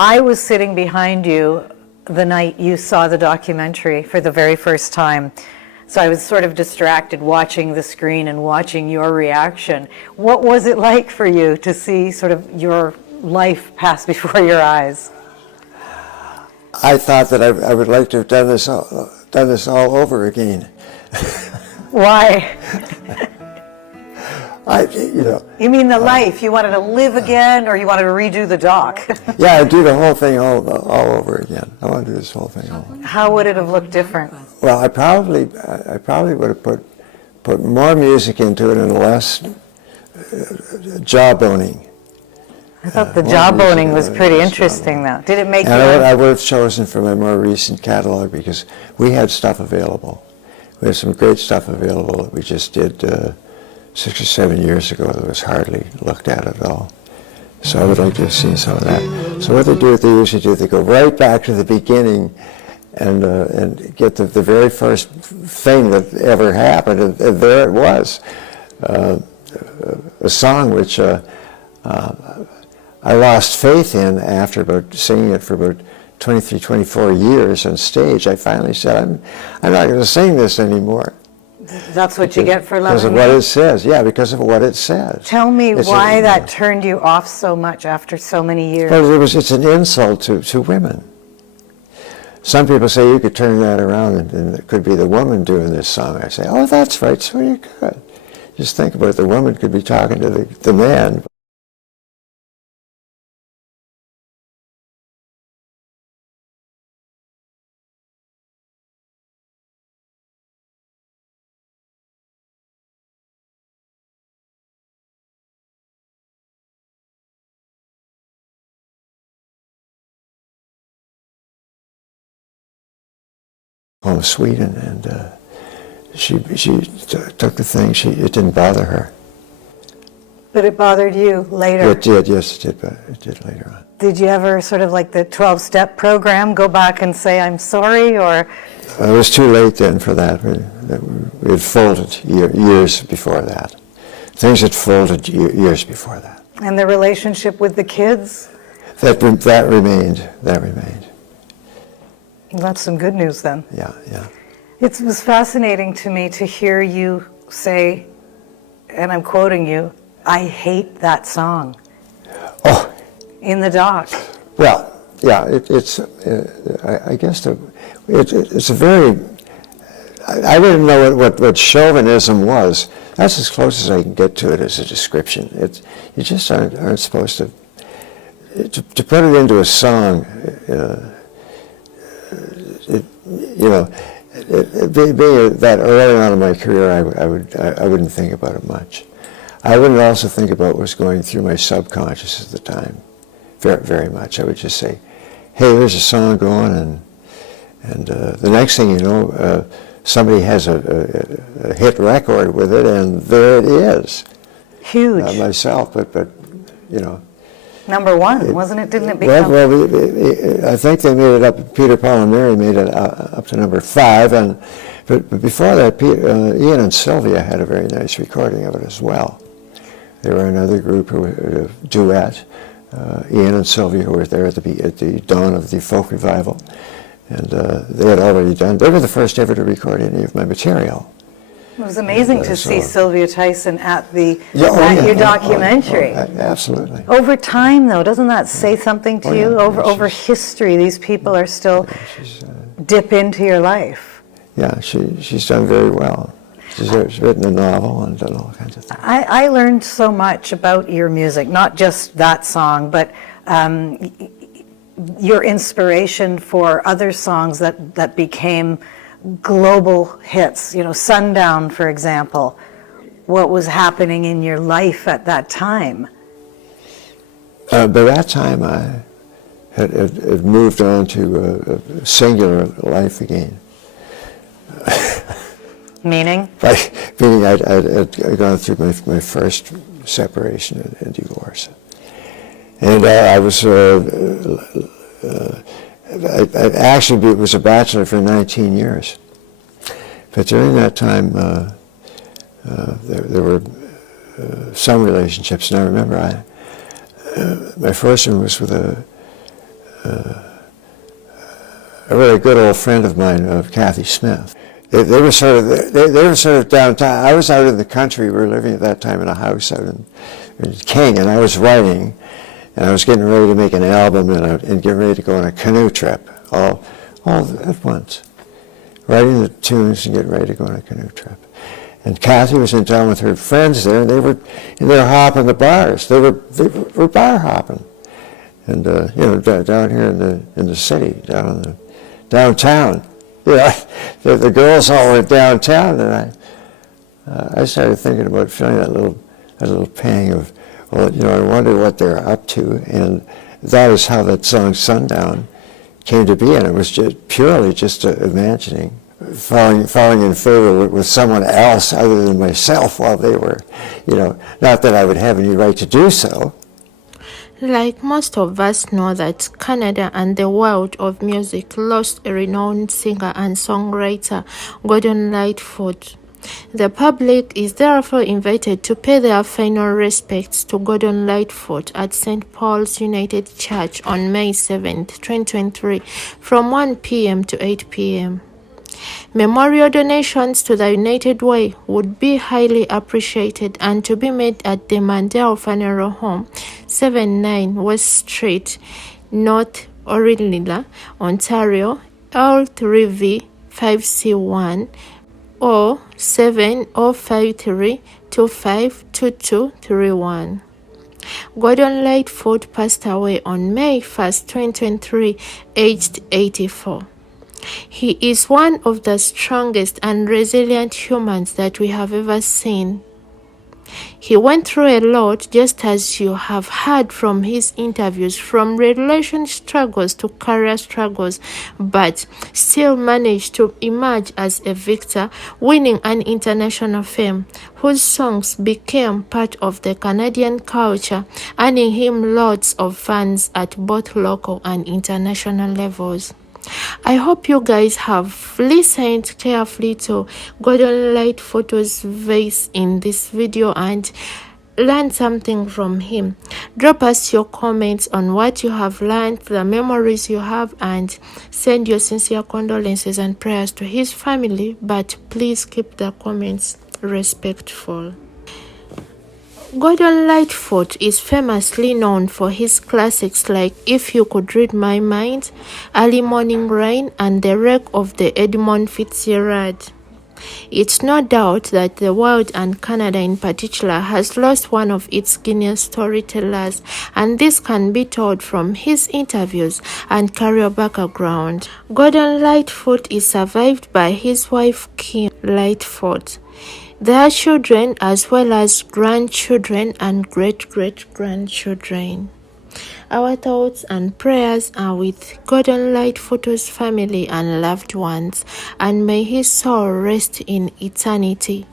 I was sitting behind you the night you saw the documentary for the very first time. So I was sort of distracted watching the screen and watching your reaction. What was it like for you to see sort of your life pass before your eyes? I thought that I would like to have done this all over again. Why? You mean the life? You wanted to live again, or you wanted to redo the doc? Yeah, I'd do the whole thing all over again. I want to do this whole thing all over. How would it have looked different? Well, I probably would have put more music into it and less jawboning. I thought the jawboning was pretty interesting, though. Did it make you? I would have chosen from my more recent catalog because we had stuff available. We had some great stuff available that we just did 6 or 7 years ago that was hardly looked at all. So I would like to have seen some of that. So what they usually do, they go right back to the beginning and get the very first thing that ever happened, and there it was. A song which I lost faith in after about singing it for about 23, 24 years on stage. I finally said, I'm not going to sing this anymore. That's what you get for loving Because of what it says. Yeah, because of what it says. Tell me why that turned you off so much after so many years. Well, it's an insult to women. Some people say you could turn that around and it could be the woman doing this song. I say, oh, that's right, so you could. Just think about it. The woman could be talking to the man. Home Sweden, and she took the thing. It didn't bother her. But it bothered you later. It did, yes, it did. But it did later on. Did you ever sort of like the 12-step program go back and say I'm sorry, or? It was too late then for that. We had folded years before that. Things had folded years before that. And the relationship with the kids? That remained. That remained. Well, that's some good news then. Yeah, yeah. It was fascinating to me to hear you say, and I'm quoting you, I hate that song. Oh. In the doc. Well, yeah, I guess it's a very, I didn't know what chauvinism was. That's as close as I can get to it as a description. You just aren't supposed to put it into a song. Being that early on in my career, I wouldn't think about it much. I wouldn't also think about what was going through my subconscious at the time, very, very much. I would just say, hey, there's a song going, and the next thing you know, somebody has a hit record with it, and there it is. Huge. Not myself, but you know. Number one, wasn't it? Didn't it become? Well, I think they made it up. Peter, Paul, and Mary made it up to number 5, but before that, Ian and Sylvia had a very nice recording of it as well. They were another group who were a duet. Ian and Sylvia were there at the dawn of the folk revival, and they had already done. They were the first ever to record any of my material. It was amazing to see Sylvia Tyson at your documentary. Absolutely. Over time, though, doesn't that say something to you? Over history, these people are still dip into your life. Yeah, she's done very well. She's written a novel and done all kinds of things. I learned so much about your music, not just that song, but your inspiration for other songs that became global hits, Sundown, for example. What was happening in your life at that time? By that time, I had moved on to a singular life again. Meaning? Meaning I'd gone through my first separation and divorce. And I was... I actually was a bachelor for 19 years. But during that time, there were some relationships, and I remember my first one was with a really good old friend of mine, Kathy Smith. They were sort of downtown. I was out in the country. We were living at that time in a house out in King, and I was writing, and I was getting ready to make an album and getting ready to go on a canoe trip, all at once. Writing the tunes and getting ready to go on a canoe trip. And Kathy was in town with her friends there, and they were hopping the bars. They were bar hopping, and down here in the city, downtown. The girls all went downtown, and I started thinking about feeling that little pang of, well, I wonder what they're up to, and that is how that song "Sundown" came to be, and it was purely imagining falling in favor with someone else other than myself while they were, not that I would have any right to do so. Like most of us know that Canada and the world of music lost a renowned singer and songwriter, Gordon Lightfoot. The public is therefore invited to pay their final respects to Gordon Lightfoot at St. Paul's United Church on May 7, 2023, from 1 p.m. to 8 p.m. Memorial donations to the United Way would be highly appreciated and to be made at the Mandel Funeral Home, 79 West Street, North Orillia, Ontario, L3V 5C1 or 7053252231. Gordon Lightfoot passed away on May 1, 2023, aged 84. He is one of the strongest and resilient humans that we have ever seen. He went through a lot, just as you have heard from his interviews, from relationship struggles to career struggles, but still managed to emerge as a victor, winning an international fame, whose songs became part of the Canadian culture, earning him lots of fans at both local and international levels. I hope you guys have listened carefully to Gordon Lightfoot's voice in this video and learned something from him. Drop us your comments on what you have learned, the memories you have, and send your sincere condolences and prayers to his family, but please keep the comments respectful. Gordon Lightfoot is famously known for his classics like If You Could Read My Mind, Early Morning Rain, and The Wreck of the Edmund Fitzgerald. It's no doubt that the world, and Canada in particular, has lost one of its genius storytellers, and this can be told from his interviews and career background. Gordon Lightfoot is survived by his wife Kim Lightfoot, their children, as well as grandchildren and great-great-grandchildren. Our thoughts and prayers are with Gordon Lightfoot's family and loved ones, and may his soul rest in eternity.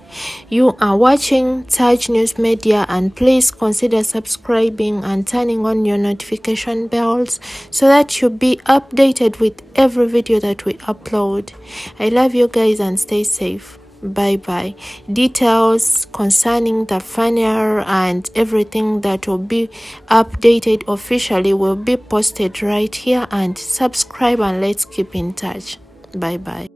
You are watching Taj News Media, and please consider subscribing and turning on your notification bells so that you'll be updated with every video that we upload. I love you guys and stay safe. Bye-bye. Details concerning the funeral and everything that will be updated officially will be posted right here, and subscribe and let's keep in touch. Bye-bye.